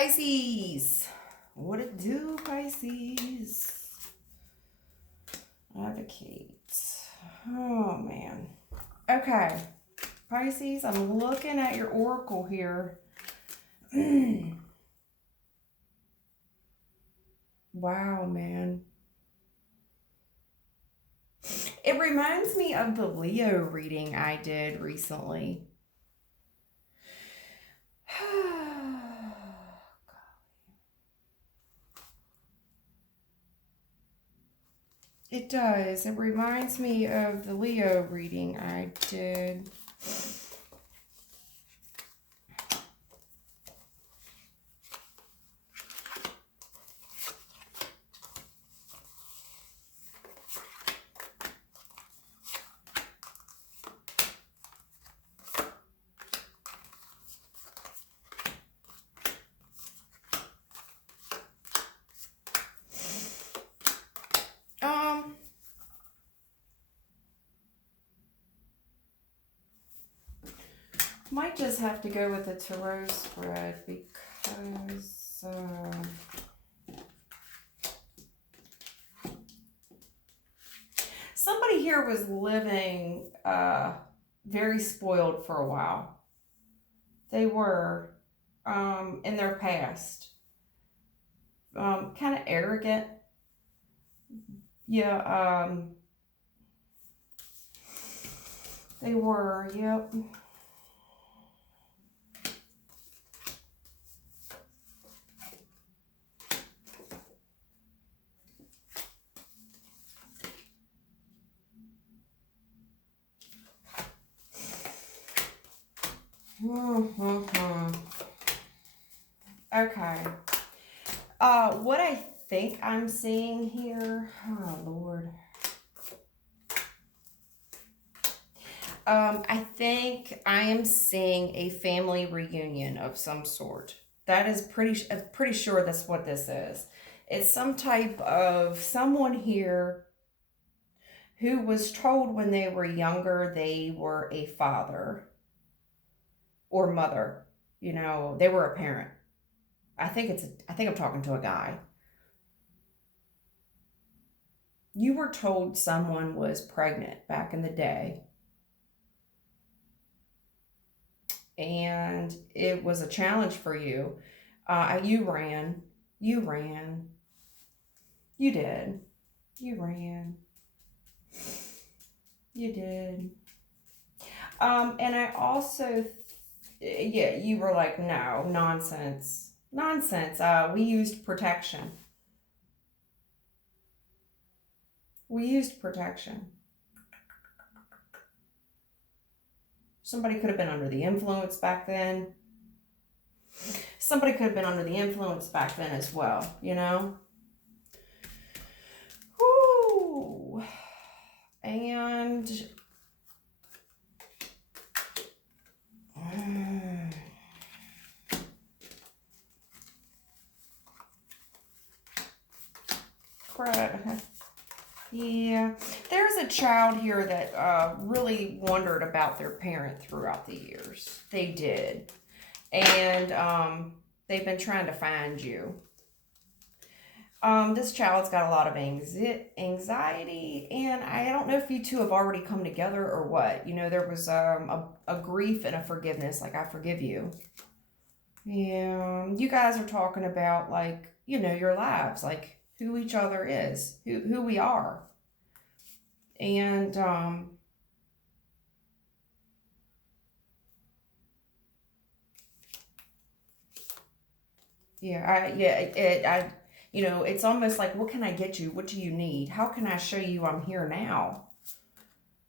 Pisces. What it do, Pisces? Advocate. Oh, man. Okay. Pisces, I'm looking at your oracle here. Wow, man. It reminds me of the Leo reading I did recently. It does. It reminds me of the Leo reading I did. Might just have to go with the tarot spread because somebody here was living very spoiled for a while. They were in their past. Kind of arrogant. Yeah, they were, yep. Okay. What I think I'm seeing here, oh Lord. I think I am seeing a family reunion of some sort. That is pretty sure that's what this is. It's some type of someone here who was told when they were younger they were a father or mother. You know, they were a parent. I think I'm talking to a guy. You were told someone was pregnant back in the day. And it was a challenge for you. You ran. You ran. You did. You ran. You did. And I also, yeah, you were like, no, nonsense. Nonsense. We used protection. We used protection. Somebody could have been under the influence back then. Somebody could have been under the influence back then as well, you know? Whoo! And crap. Yeah, there's a child here that really wondered about their parent throughout the years. They did. And they've been trying to find you. This child's got a lot of anxiety, and I don't know if you two have already come together or what. You know, there was a grief and a forgiveness, like I forgive you. Yeah, you guys are talking about, like, you know, your lives, like who each other is, who we are. And I you know, it's almost like, what can I get you? What do you need? How can I show you I'm here now?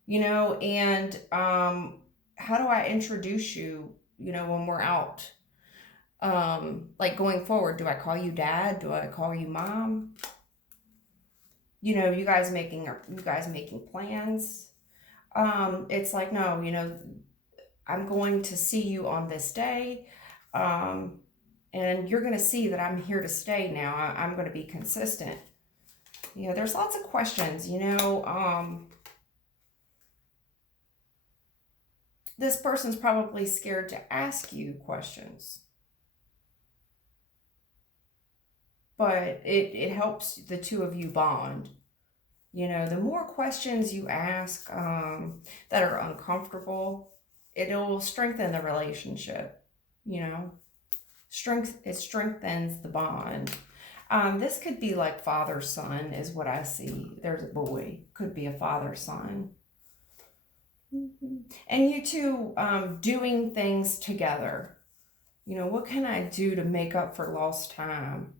You know, and how do I introduce you, you know, when we're out? Like going forward, do I call you dad? Do I call you mom? You know, you guys making plans. It's like, no, you know, I'm going to see you on this day. And you're going to see that I'm here to stay now. I'm going to be consistent. You know, there's lots of questions, you know. This person's probably scared to ask you questions. but it helps the two of you bond. You know, the more questions you ask that are uncomfortable, it'll strengthen the relationship. You know, it strengthens the bond. This could be like father son, is what I see. There's a boy, could be a father son. And you two doing things together. You know, what can I do to make up for lost time?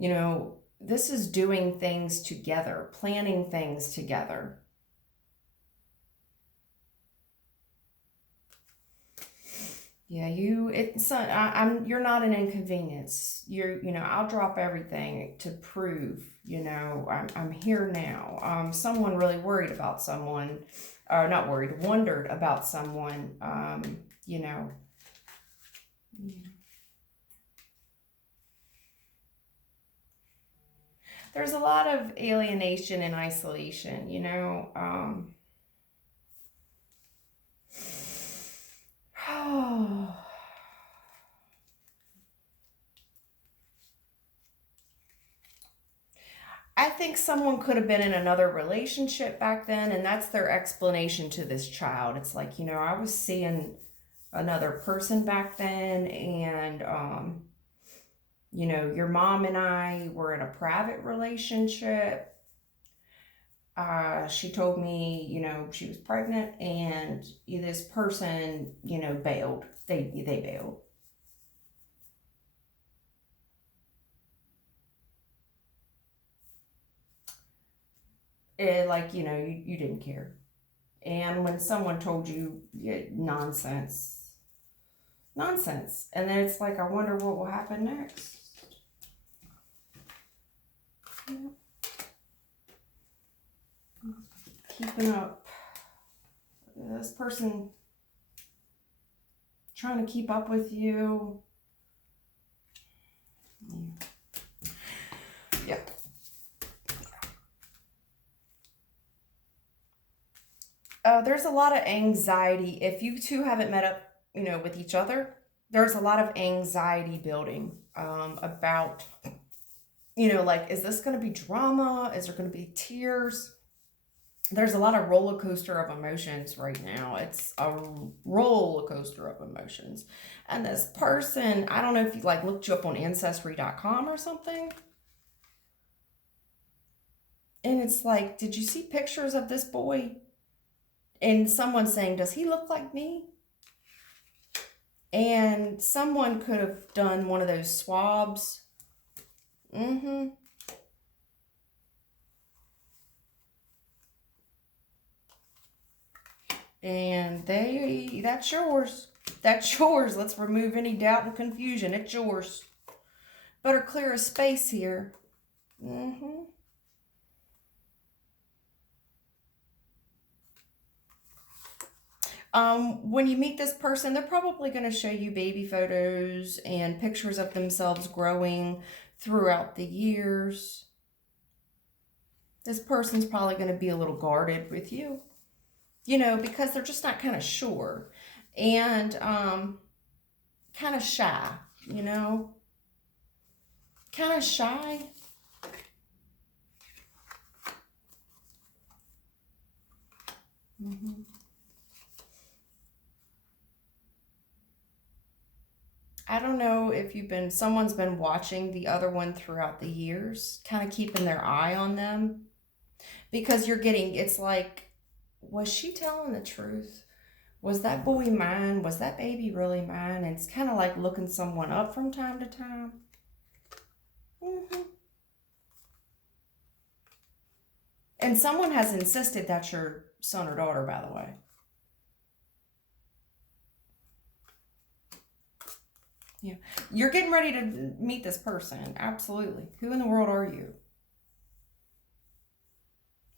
You know, this is doing things together, planning things together. Yeah, you're not an inconvenience. I'll drop everything to prove, I'm here now. Someone really worried about someone, or not worried, wondered about someone, you know. There's a lot of alienation and isolation, I think someone could have been in another relationship back then, and that's their explanation to this child. It's like, I was seeing another person back then, and, your mom and I were in a private relationship. She told me, she was pregnant, and this person, bailed. They bailed. You didn't care. And when someone told you, nonsense, and then it's like, I wonder what will happen next. Yeah. Keeping up. This person trying to keep up with you. Yeah. There's a lot of anxiety. If you two haven't met up, with each other, there's a lot of anxiety building about, is this going to be drama? Is there going to be tears? There's a lot of roller coaster of emotions right now. It's a roller coaster of emotions. And this person, I don't know if you looked you up on Ancestry.com or something. And it's like, did you see pictures of this boy? And someone saying, does he look like me? And someone could have done one of those swabs. And that's yours. That's yours. Let's remove any doubt and confusion. It's yours. Better clear a space here. When you meet this person, they're probably going to show you baby photos and pictures of themselves growing throughout the years. This person's probably going to be a little guarded with you, because they're just not kind of sure, and kind of shy, kind of shy. I don't know if someone's been watching the other one throughout the years, kind of keeping their eye on them, because it's like, was she telling the truth? Was that boy mine? Was that baby really mine? And it's kind of like looking someone up from time to time. And someone has insisted that's your son or daughter, by the way. Yeah. You're getting ready to meet this person. Absolutely. Who in the world are you?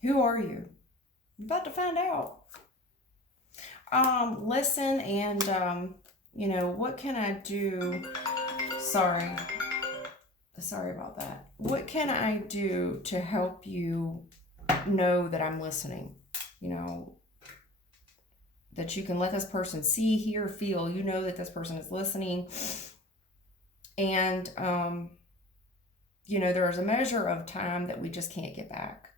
Who are you? You're about to find out. Listen, and, what can I do? Sorry about that. What can I do to help you know that I'm listening? That you can let this person see, hear, feel, that this person is listening. And, there's a measure of time that we just can't get back.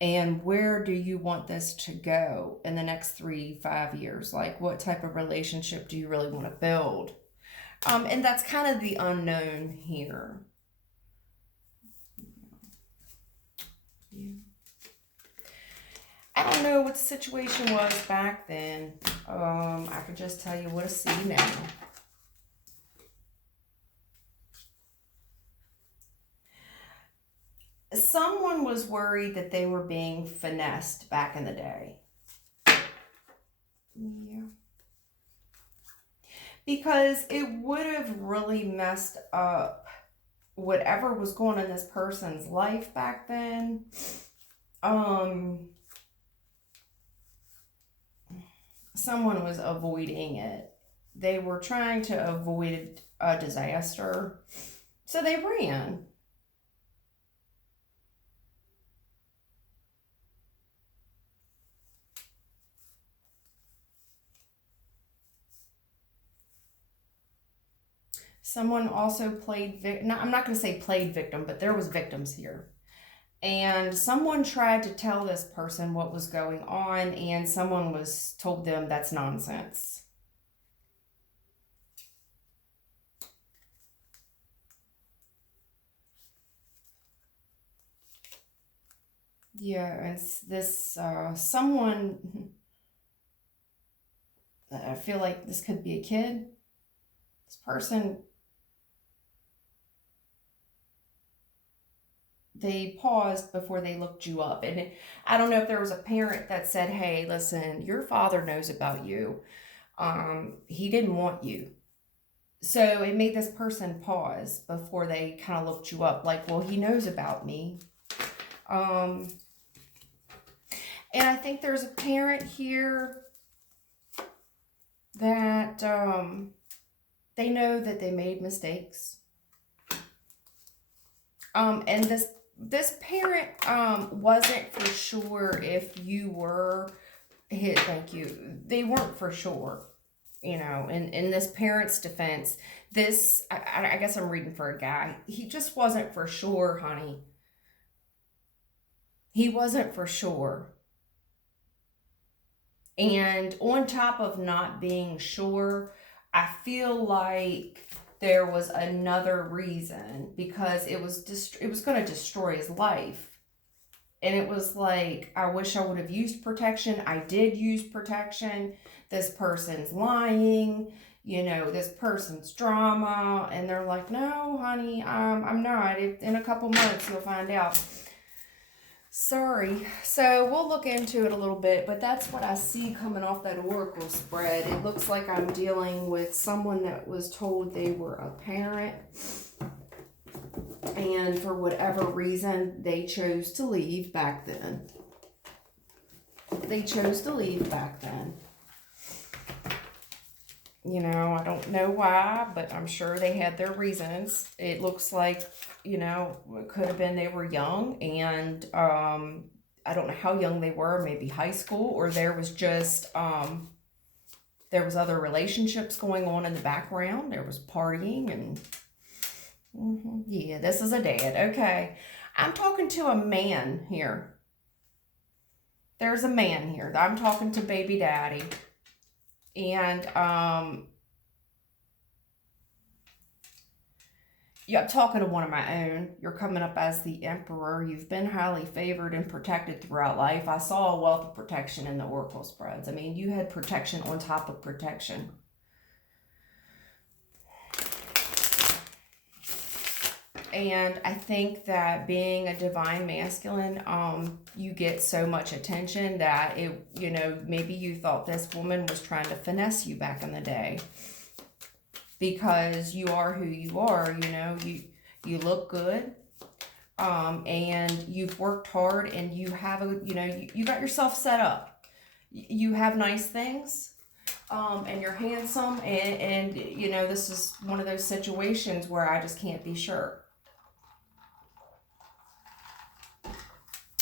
And where do you want this to go in the next 3, 5 years? Like, what type of relationship do you really want to build? And that's kind of the unknown here. Yeah. I don't know what the situation was back then. I could just tell you what I see now. Someone was worried that they were being finessed back in the day. Yeah. Because it would have really messed up whatever was going on in this person's life back then. Someone was avoiding it. They were trying to avoid a disaster. So they ran. Someone also played victim. I'm not going to say played victim, but there was victims here. And someone tried to tell this person what was going on, and someone told them that's nonsense. Yeah, it's this someone. I feel like this could be a kid. This person, they paused before they looked you up. And I don't know if there was a parent that said, hey, listen, your father knows about you. He didn't want you. So it made this person pause before they kind of looked you up. Like, well, he knows about me. And I think there's a parent here that they know that they made mistakes. And this parent wasn't for sure if you were his, thank you. They weren't for sure, in this parent's defense. I guess I'm reading for a guy. He just wasn't for sure, honey. He wasn't for sure. And on top of not being sure, I feel like there was another reason, because it was going to destroy his life. And it was like, I wish I would have used protection. I did use protection. This person's lying, this person's drama. And they're like, no, honey, I'm not. In a couple months, you'll find out. Sorry. So we'll look into it a little bit, but that's what I see coming off that oracle spread. It looks like I'm dealing with someone that was told they were a parent, and for whatever reason, they chose to leave back then. They chose to leave back then. I don't know why, but I'm sure they had their reasons. It looks like, it could have been they were young, and I don't know how young they were, maybe high school, or there was just, there was other relationships going on in the background. There was partying and, yeah, this is a dad. Okay. I'm talking to a man here. There's a man here. I'm talking to baby daddy. And, yeah, I'm talking to one of my own. You're coming up as the Emperor. You've been highly favored and protected throughout life. I saw a wealth of protection in the oracle spreads. I mean, you had protection on top of protection. And I think that being a divine masculine, you get so much attention that maybe you thought this woman was trying to finesse you back in the day, because you are who you are. You look good, and you've worked hard, and you have you got yourself set up. You have nice things. And you're handsome, and this is one of those situations where I just can't be sure.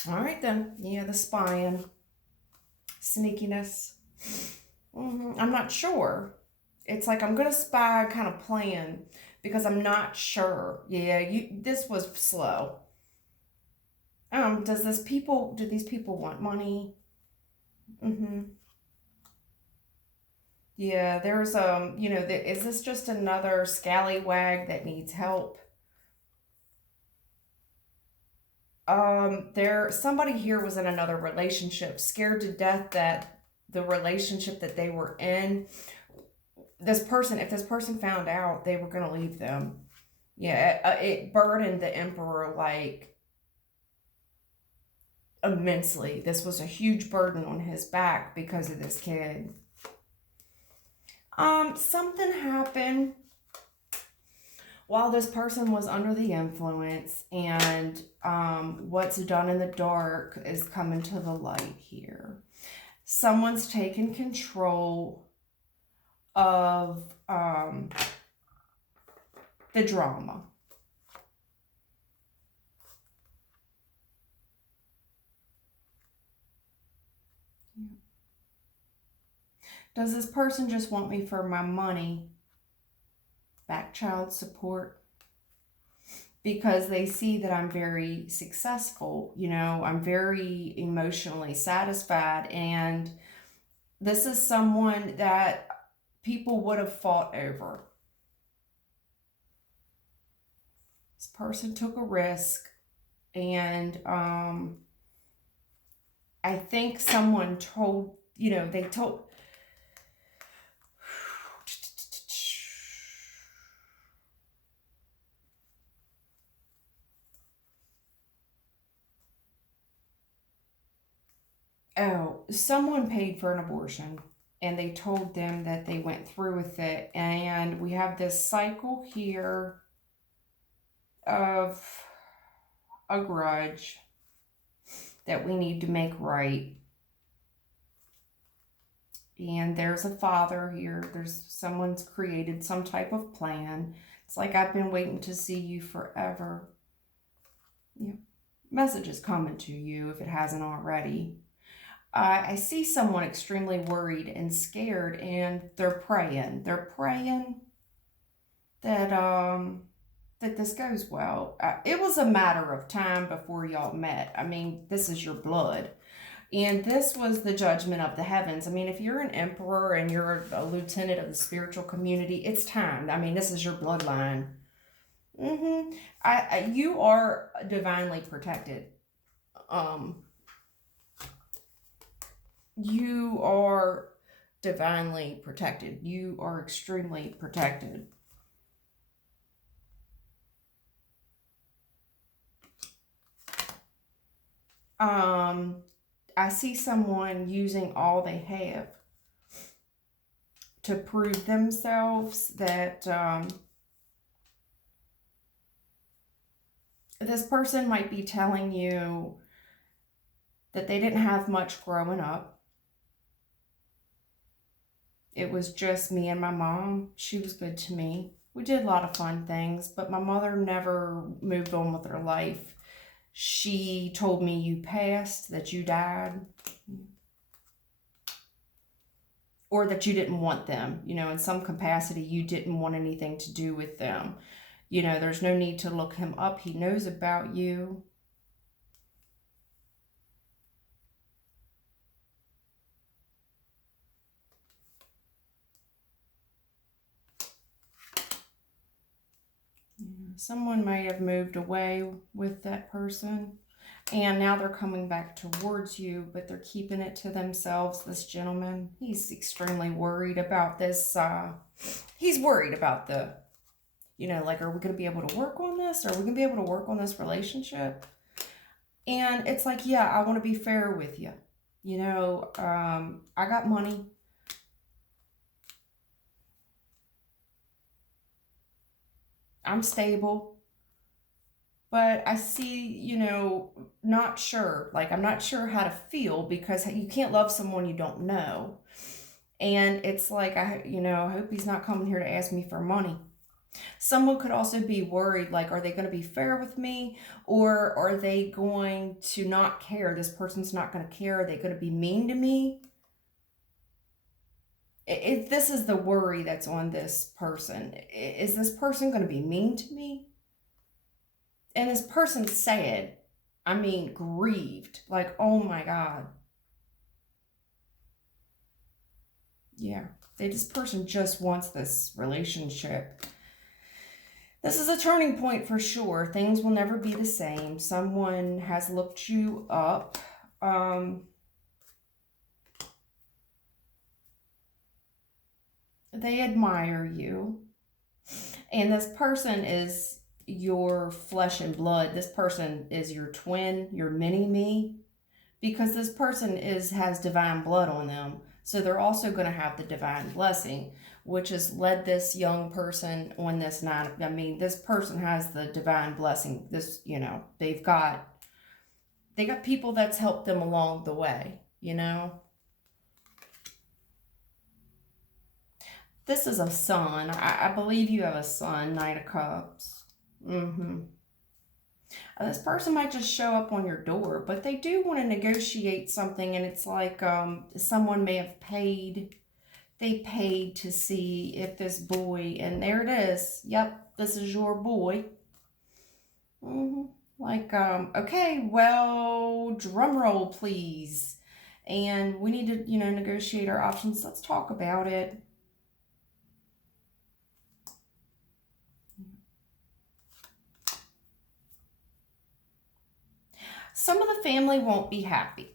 All right, then. Yeah, the spying. Sneakiness. I'm not sure It's like I'm gonna spy kind of plan because I'm not sure. Yeah, this was slow. Do these people want money? Mm-hmm. Yeah, there's is this just another scallywag that needs help? Somebody here was in another relationship, scared to death that the relationship that they were in, if this person found out, they were gonna leave them. Yeah, it burdened the emperor like immensely. This was a huge burden on his back because of this kid. Something happened while this person was under the influence, and what's done in the dark is coming to the light here. Someone's taken control of the drama. Does this person just want me for my money? Back child support? Because they see that I'm very successful, I'm very emotionally satisfied, and this is someone that people would have fought over. This person took a risk, and I think someone told, they told, oh, someone paid for an abortion, and they told them that they went through with it, and we have this cycle here of a grudge that we need to make right. And there's a father here. Someone's created some type of plan. It's like, I've been waiting to see you forever. Yeah. Message is coming to you if it hasn't already. I see someone extremely worried and scared, and they're praying. They're praying that that this goes well. It was a matter of time before y'all met. I mean, this is your blood. And this was the judgment of the heavens. I mean, if you're an emperor and you're a lieutenant of the spiritual community, it's time. I mean, this is your bloodline. You are divinely protected. You are divinely protected. You are extremely protected. I see someone using all they have to prove themselves that this person might be telling you that they didn't have much growing up. It was just me and my mom. She was good to me. We did a lot of fun things, but my mother never moved on with her life. She told me you passed, that you died, or that you didn't want them. In some capacity, you didn't want anything to do with them. There's no need to look him up. He knows about you. Someone may have moved away with that person, and now they're coming back towards you, but they're keeping it to themselves. This gentleman, he's extremely worried about this. He's worried about the, like, are we going to be able to work on this? Are we going to be able to work on this relationship? And it's like, yeah, I want to be fair with you. I got money. I'm stable, but I see, not sure. Like, I'm not sure how to feel, because you can't love someone you don't know. And it's like, I hope he's not coming here to ask me for money. Someone could also be worried, like, are they going to be fair with me, or are they going to not care? This person's not going to care. Are they going to be mean to me? This is the worry that's on this person. Is this person going to be mean to me? And this person sad, I mean, grieved, like, oh my God. Yeah, this person just wants this relationship. This is a turning point for sure. Things will never be the same. Someone has looked you up. They admire you. And this person is your flesh and blood. This person is your twin, your mini-me. Because this person has divine blood on them. So they're also going to have the divine blessing, which has led this young person on this nine. I mean, this person has the divine blessing. This, they've got people that's helped them along the way, This is a son. I believe you have a son, Knight of Cups. This person might just show up on your door, but they do want to negotiate something, and it's like someone may have paid. They paid to see if this boy, and there it is. Yep, this is your boy. Like, okay, well, drum roll, please. And we need to, negotiate our options. Let's talk about it. Some of the family won't be happy.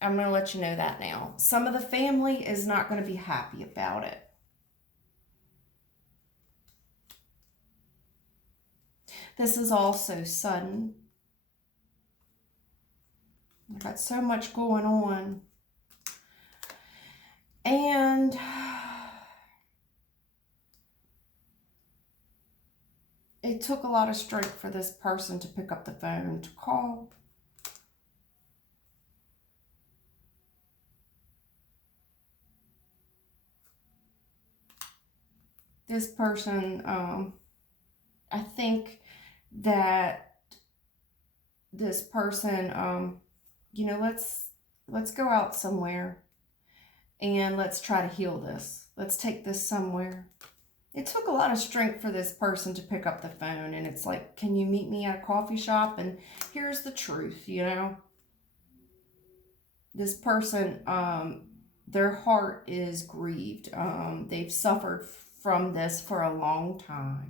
I'm going to let you know that now. Some of the family is not going to be happy about it. This is also sudden. I've got so much going on. And it took a lot of strength for this person to pick up the phone to call. This person, I think that this person, let's go out somewhere and let's try to heal this. Let's take this somewhere. It took a lot of strength for this person to pick up the phone, and it's like, can you meet me at a coffee shop? And here's the truth, This person, their heart is grieved. They've suffered from this for a long time.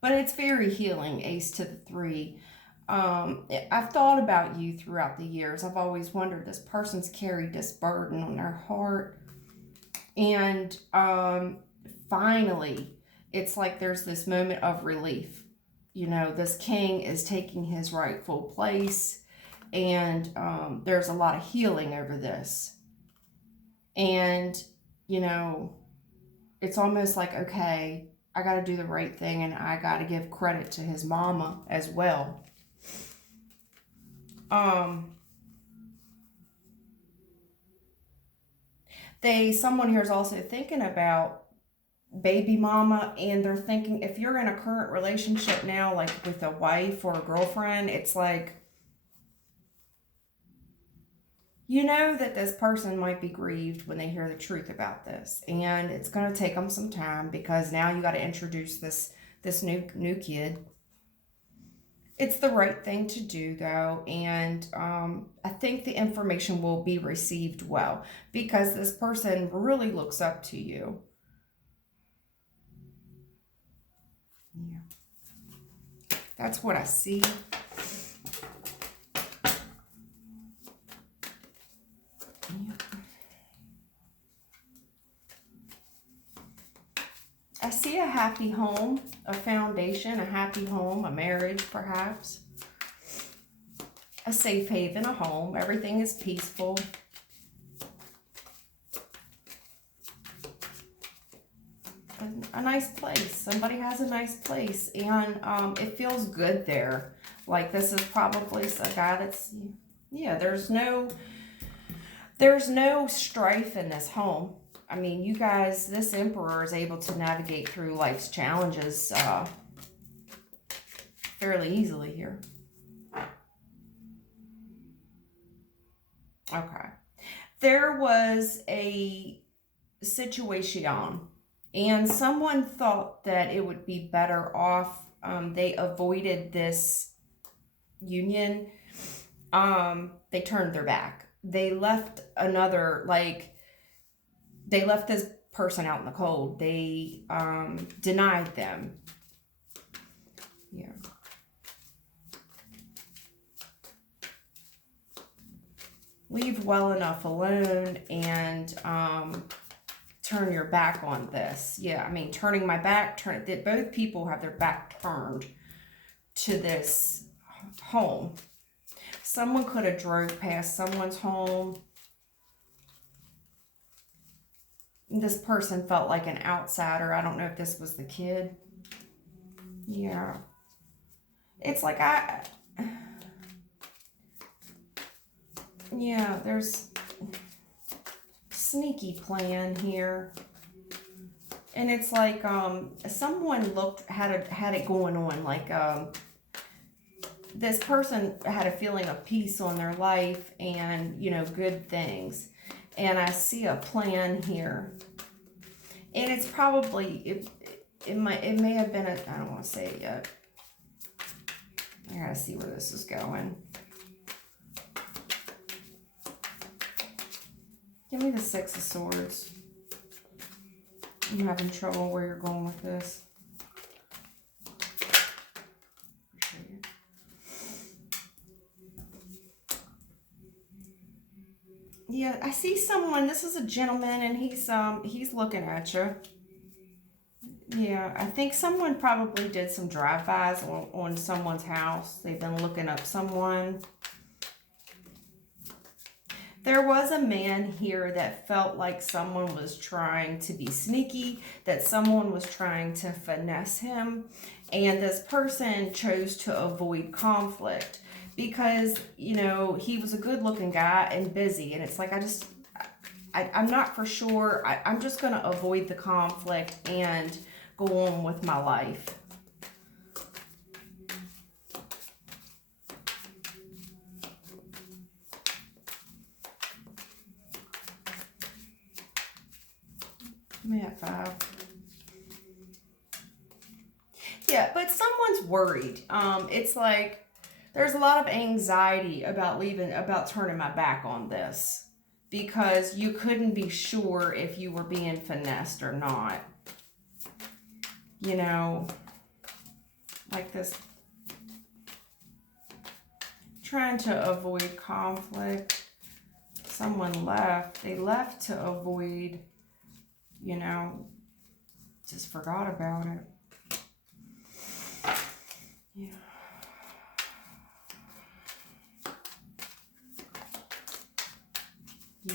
But it's very healing, Ace to the 3. I've thought about you throughout the years. I've always wondered, this person's carried this burden on their heart. And finally, it's like there's this moment of relief. This king is taking his rightful place. And there's a lot of healing over this. And, it's almost like, okay, I got to do the right thing, and I got to give credit to his mama as well. Someone here is also thinking about baby mama, and they're thinking, if you're in a current relationship now, like with a wife or a girlfriend, it's like, that this person might be grieved when they hear the truth about this, and it's going to take them some time, because now you got to introduce this new kid. It's the right thing to do, though, and I think the information will be received well, because this person really looks up to you. Yeah, that's what I see. I see a happy home, a foundation, a happy home, a marriage perhaps, a safe haven, a home. Everything is peaceful. A nice place. Somebody has a nice place, and it feels good there. Like, this is probably a guy that's, yeah, there's no strife in this home. I mean, you guys, this Emperor is able to navigate through life's challenges fairly easily here. Okay. There was a situation, and someone thought that it would be better off. They avoided this union. They turned their back. They left another, like, they left this person out in the cold. They denied them. Yeah. Leave well enough alone and turn your back on this. Yeah, I mean, turning my back, both people have their back turned to this home. Someone could have drove past someone's home. This person felt like an outsider. I don't know if this was the kid. Yeah. It's like yeah, there's sneaky plan here. And it's like someone had it going on, like this person had a feeling of peace on their life and, you know, good things. And I see a plan here. And it's probably it may have been I don't want to say it yet. I gotta see where this is going. Give me the Six of Swords. I'm having trouble where you're going with this. Appreciate it. Yeah, I see someone. This is a gentleman, and he's looking at you. Yeah, I think someone probably did some drive-bys on someone's house. They've been looking up someone. There was a man here that felt like someone was trying to be sneaky, that someone was trying to finesse him, and this person chose to avoid conflict because, you know, he was a good-looking guy and busy, and it's like, I'm not for sure. I'm just going to avoid the conflict and go on with my life. Give me that 5. Yeah, but someone's worried. It's like there's a lot of anxiety about turning my back on this because you couldn't be sure if you were being finessed or not. You know, like this, trying to avoid conflict. Someone left. They left to avoid, you know, just forgot about it. Yeah.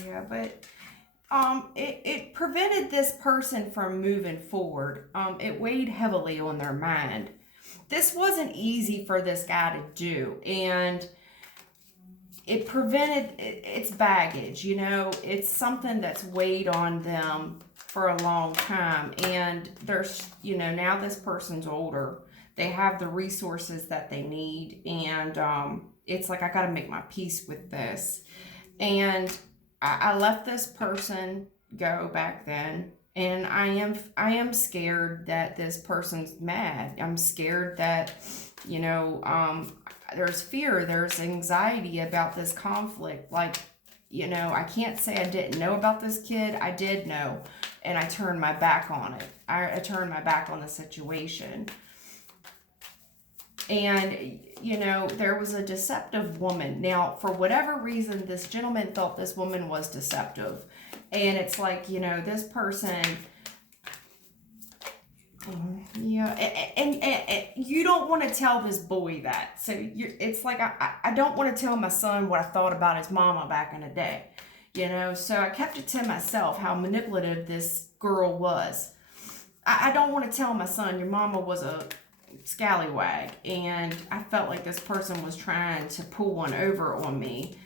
Yeah, but it prevented this person from moving forward. It weighed heavily on their mind. This wasn't easy for this guy to do, and it prevented its baggage. You know, it's something that's weighed on them for a long time, and there's, you know, now this person's older. They have the resources that they need, and it's like, I got to make my peace with this. And I let this person go back then, and I am scared that this person's mad. I'm scared that, you know, there's fear, there's anxiety about this conflict. Like, you know, I can't say I didn't know about this kid. I did know, and I turned my back on it. I turned my back on the situation. And, you know, there was a deceptive woman. Now, for whatever reason, this gentleman thought this woman was deceptive. And it's like, you know, this person, yeah, and you don't want to tell this boy that. So it's like, I don't want to tell my son what I thought about his mama back in the day. You know, so I kept it to myself how manipulative this girl was. I don't want to tell my son, your mama was a scallywag, and I felt like this person was trying to pull one over on me.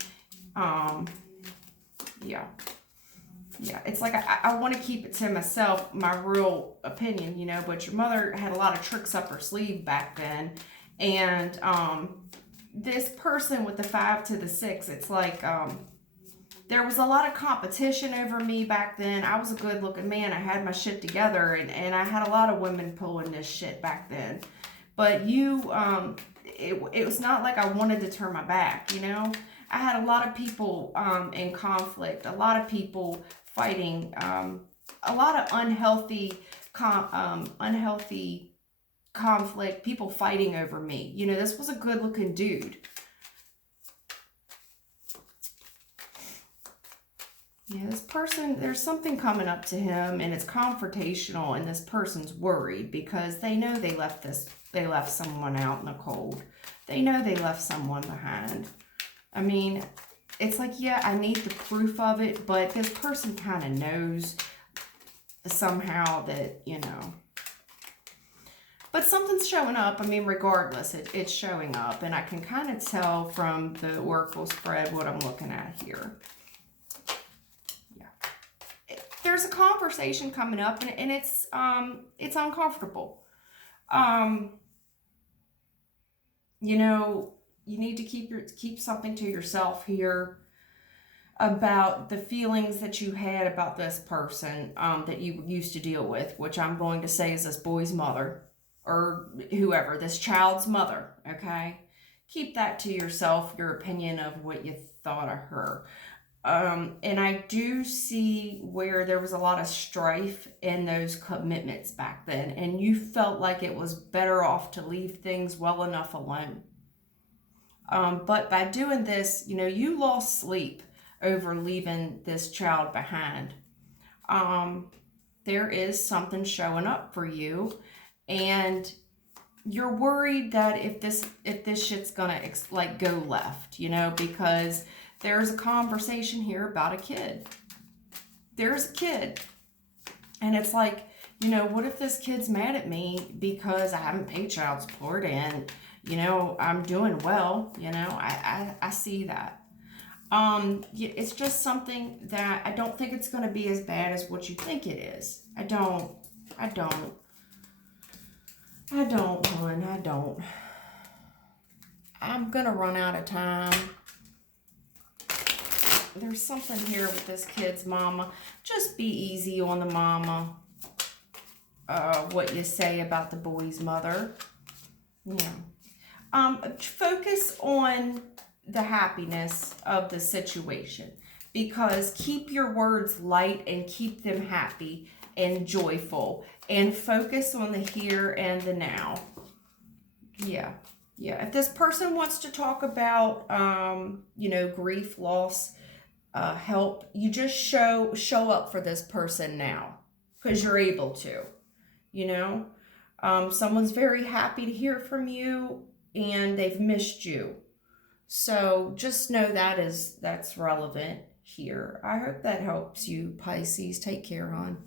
Yeah, it's like I want to keep it to myself, my real opinion, you know, but your mother had a lot of tricks up her sleeve back then, and this person with the 5 to the 6, it's like there was a lot of competition over me back then. I was a good looking man. I had my shit together, and I had a lot of women pulling this shit back then. But it was not like I wanted to turn my back, you know? I had a lot of people in conflict, a lot of people fighting, a lot of unhealthy conflict, people fighting over me. You know, this was a good looking dude. Yeah, this person, there's something coming up to him and it's confrontational, and this person's worried because they know they left someone out in the cold. They know they left someone behind. I mean, it's like, yeah, I need the proof of it, but this person kind of knows somehow that, you know. But something's showing up. I mean, regardless, it's showing up. And I can kind of tell from the Oracle spread what I'm looking at here. There's a conversation coming up, and it's uncomfortable. You know, you need to keep something to yourself here about the feelings that you had about this person that you used to deal with, which I'm going to say is this boy's mother, or whoever, this child's mother, okay? Keep that to yourself, your opinion of what you thought of her. And I do see where there was a lot of strife in those commitments back then, and you felt like it was better off to leave things well enough alone. But by doing this, you know, you lost sleep over leaving this child behind. There is something showing up for you, and you're worried that if this shit's gonna like go left, you know, because there's a conversation here about a kid. There's a kid. And it's like, you know, what if this kid's mad at me because I haven't paid child support and, you know, I'm doing well, you know, I see that. It's just something that I don't think it's going to be as bad as what you think it is. I don't, hon, I don't. I'm going to run out of time. There's something here with this kid's mama. Just be easy on the mama. What you say about the boy's mother. Yeah. Focus on the happiness of the situation, because keep your words light and keep them happy and joyful, and focus on the here and the now. Yeah. Yeah. If this person wants to talk about, you know, grief, loss, help, you just show up for this person now, because you're able to, you know. Someone's very happy to hear from you, and they've missed you, so just know that's relevant here. I hope that helps you, Pisces. Take care, hon.